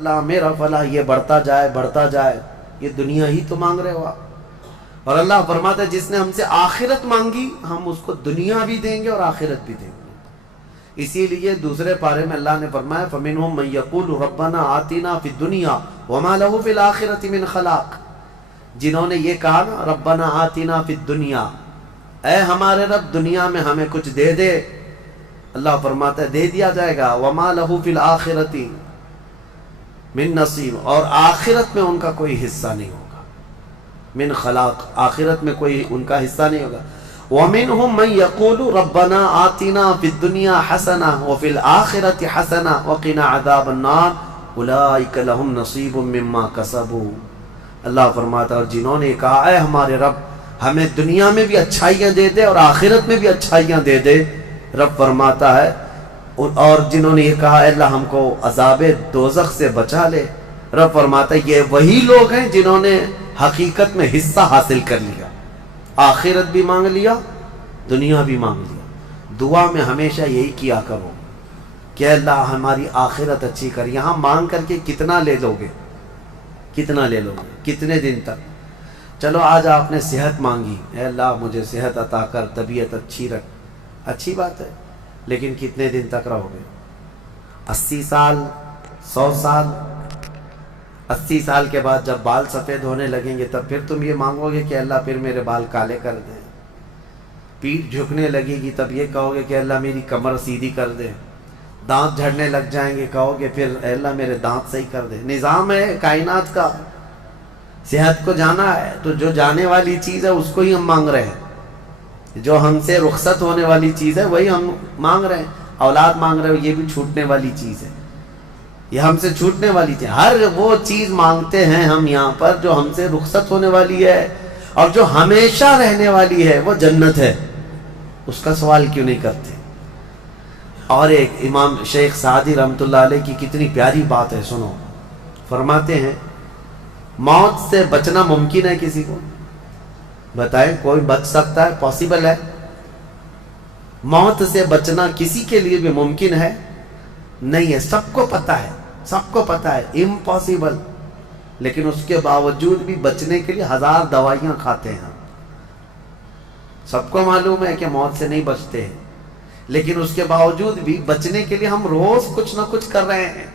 فلاں میرا فلاں، یہ بڑھتا جائے، یہ دنیا ہی تو مانگ رہے ہو آپ۔ اور اللہ فرماتا ہے جس نے ہم سے آخرت مانگی ہم اس کو دنیا بھی دیں گے اور آخرت بھی دیں گے۔ اسی لیے دوسرے پارے میں اللہ نے فرمایا فَمِنْهُمْ مَنْ يَقُولُ رَبَّنَا آتِنَا فِي الدُّنْيَا وَمَا لَهُ فِي الْآخِرَةِ مِنْ خَلَاقٍ، جنہوں نے یہ کہا نا ربنا آتنا فی الدنیا، اے ہمارے رب دنیا میں ہمیں کچھ دے دے، اللہ فرماتا ہے دے دیا جائے گا۔ وَمَا لَهُ فِي الْآخِرَةِ مِنْ نصیب، اور آخرت میں ان کا کوئی حصہ نہیں ہوگا، من خلاق، آخرت میں کوئی ان کا حصہ نہیں ہوگا۔ وَمِنْهُمْ مَنْ يَقُولُ رَبَّنَا آتِنَا فِي الدُّنْيَا حَسَنَةً وَفِي الْآخِرَةِ حَسَنَةً وَقِنَا عَذَابَ النَّارِ أُولَئِكَ لَهُمْ نَصِيبٌ مِّمَّا كَسَبُوا، اللہ فرماتا ہے اور جنہوں نے کہا اے ہمارے رب ہمیں دنیا میں بھی اچھائیاں دے دے اور آخرت میں بھی اچھائیاں دے دے، رب فرماتا ہے، اور جنہوں نے یہ کہا اے اللہ ہم کو عذاب دوزخ سے بچا لے، رب فرماتا ہے یہ وہی لوگ ہیں جنہوں نے حقیقت میں حصہ حاصل کر لیا، آخرت بھی مانگ لیا، دنیا بھی مانگ لیا۔ دعا میں ہمیشہ یہی کیا کرو کہ اے اللہ ہماری آخرت اچھی کر، یہاں مانگ کر کے کتنا لے لو گے، کتنا لے لو گے، کتنے دن تک؟ چلو آج آپ نے صحت مانگی، اے اللہ مجھے صحت عطا کر، طبیعت اچھی رکھ، اچھی بات ہے، لیکن کتنے دن تک رہو گے؟ 80 سال، 100 سال؟ 80 سال کے بعد جب بال سفید ہونے لگیں گے تب پھر تم یہ مانگو گے کہ اللہ پھر میرے بال کالے کر دے؟ پیٹھ جھکنے لگے گی تب یہ کہو گے کہ اللہ میری کمر سیدھی کر دے؟ دانت جھڑنے لگ جائیں گے کہو گے پھر اے اللہ میرے دانت صحیح کر دے؟ نظام ہے کائنات کا، صحت کو جانا ہے تو جو جانے والی چیز ہے اس کو ہی ہم مانگ رہے ہیں، جو ہم سے رخصت ہونے والی چیز ہے وہی ہم مانگ رہے ہیں۔ اولاد مانگ رہے ہو یہ بھی چھوٹنے والی چیز ہے، یہ ہم سے چھوٹنے والی چیز، ہر وہ چیز مانگتے ہیں ہم یہاں پر جو ہم سے رخصت ہونے والی ہے، اور جو ہمیشہ رہنے والی ہے وہ جنت ہے، اس کا سوال کیوں نہیں کرتے؟ اور ایک امام شیخ سعدی رحمۃ اللہ علیہ کی کتنی پیاری بات ہے، سنو، فرماتے ہیں موت سے بچنا ممکن ہے کسی کو؟ بتائیں کوئی بچ سکتا ہے؟ پاسبل ہے؟ موت سے بچنا کسی کے لیے بھی ممکن ہے؟ نہیں ہے، سب کو پتہ ہے، سب کو پتہ ہے امپاسبل، لیکن اس کے باوجود بھی بچنے کے لیے 1000 دوائیاں کھاتے ہیں۔ سب کو معلوم ہے کہ موت سے نہیں بچتے ہیں، لیکن اس کے باوجود بھی بچنے کے لیے ہم روز کچھ نہ کچھ کر رہے ہیں۔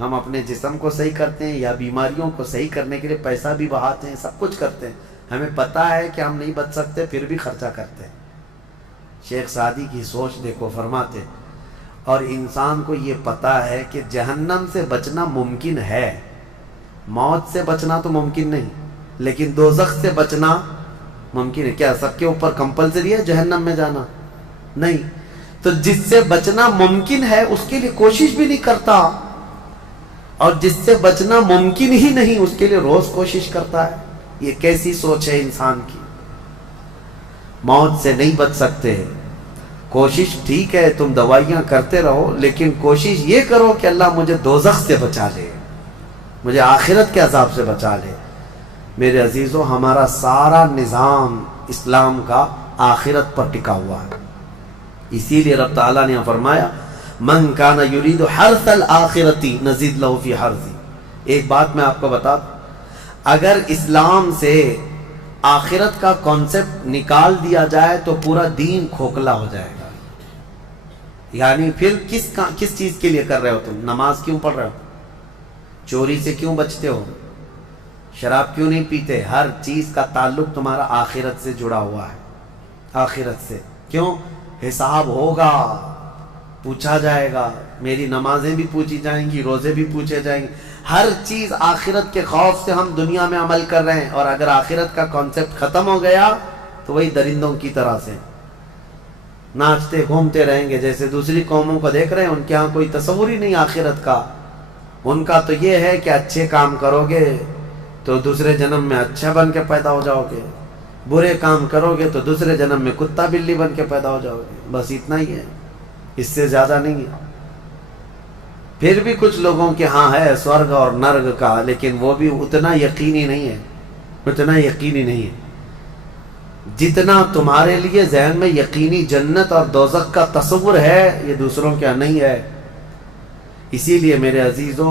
ہم اپنے جسم کو صحیح کرتے ہیں یا بیماریوں کو صحیح کرنے کے لیے پیسہ بھی بہاتے ہیں، سب کچھ کرتے ہیں، ہمیں پتہ ہے کہ ہم نہیں بچ سکتے پھر بھی خرچہ کرتے ہیں۔ شیخ سعدی کی سوچ دیکھو، فرماتے اور انسان کو یہ پتہ ہے کہ جہنم سے بچنا ممکن ہے، موت سے بچنا تو ممکن نہیں، لیکن دوزخ سے بچنا ممکن ہے۔ کیا سب کے اوپر کمپلسری ہے جہنم میں جانا؟ نہیں، تو جس سے بچنا ممکن ہے اس کے لیے کوشش بھی نہیں کرتا، اور جس سے بچنا ممکن ہی نہیں اس کے لیے روز کوشش کرتا ہے۔ یہ کیسی سوچ ہے انسان کی؟ موت سے نہیں بچ سکتے، کوشش ٹھیک ہے تم دوائیاں کرتے رہو، لیکن کوشش یہ کرو کہ اللہ مجھے دوزخ سے بچا لے، مجھے آخرت کے عذاب سے بچا لے۔ میرے عزیزو ہمارا سارا نظام اسلام کا آخرت پر ٹکا ہوا ہے، اسی لیے رب تعالیٰ نے فرمایا من کان یرید حرث الآخرۃ نزید لہ فی حرثہ۔ ایک بات میں آپ کو بتا دوں، اگر اسلام سے آخرت کا کانسیپٹ نکال دیا جائے تو پورا دین کھوکھلا ہو جائے گا۔ یعنی پھر کس چیز کے لیے کر رہے ہو تم؟ نماز کیوں پڑھ رہے ہو؟ چوری سے کیوں بچتے ہو؟ شراب کیوں نہیں پیتے؟ ہر چیز کا تعلق تمہارا آخرت سے جڑا ہوا ہے، آخرت سے۔ کیوں؟ حساب ہوگا، پوچھا جائے گا، میری نمازیں بھی پوچھی جائیں گی، روزے بھی پوچھے جائیں گے، ہر چیز آخرت کے خوف سے ہم دنیا میں عمل کر رہے ہیں، اور اگر آخرت کا کانسیپٹ ختم ہو گیا تو وہی درندوں کی طرح سے ناچتے گھومتے رہیں گے، جیسے دوسری قوموں کو دیکھ رہے ہیں، ان کے ہاں کوئی تصور ہی نہیں آخرت کا۔ ان کا تو یہ ہے کہ اچھے کام کرو گے تو دوسرے جنم میں اچھا بن کے پیدا ہو جاؤ گے، برے کام کرو گے تو دوسرے جنم میں کتا بلی بن کے پیدا ہو جاؤ گے، بس اتنا ہی ہے، اس سے زیادہ نہیں ہے۔ پھر بھی کچھ لوگوں کے ہاں ہے سورگ اور نرگ کا، لیکن وہ بھی اتنا یقینی نہیں ہے، اتنا یقینی نہیں ہے جتنا تمہارے لیے ذہن میں یقینی جنت اور دوزخ کا تصور ہے، یہ دوسروں کیا نہیں ہے۔ اسی لیے میرے عزیزو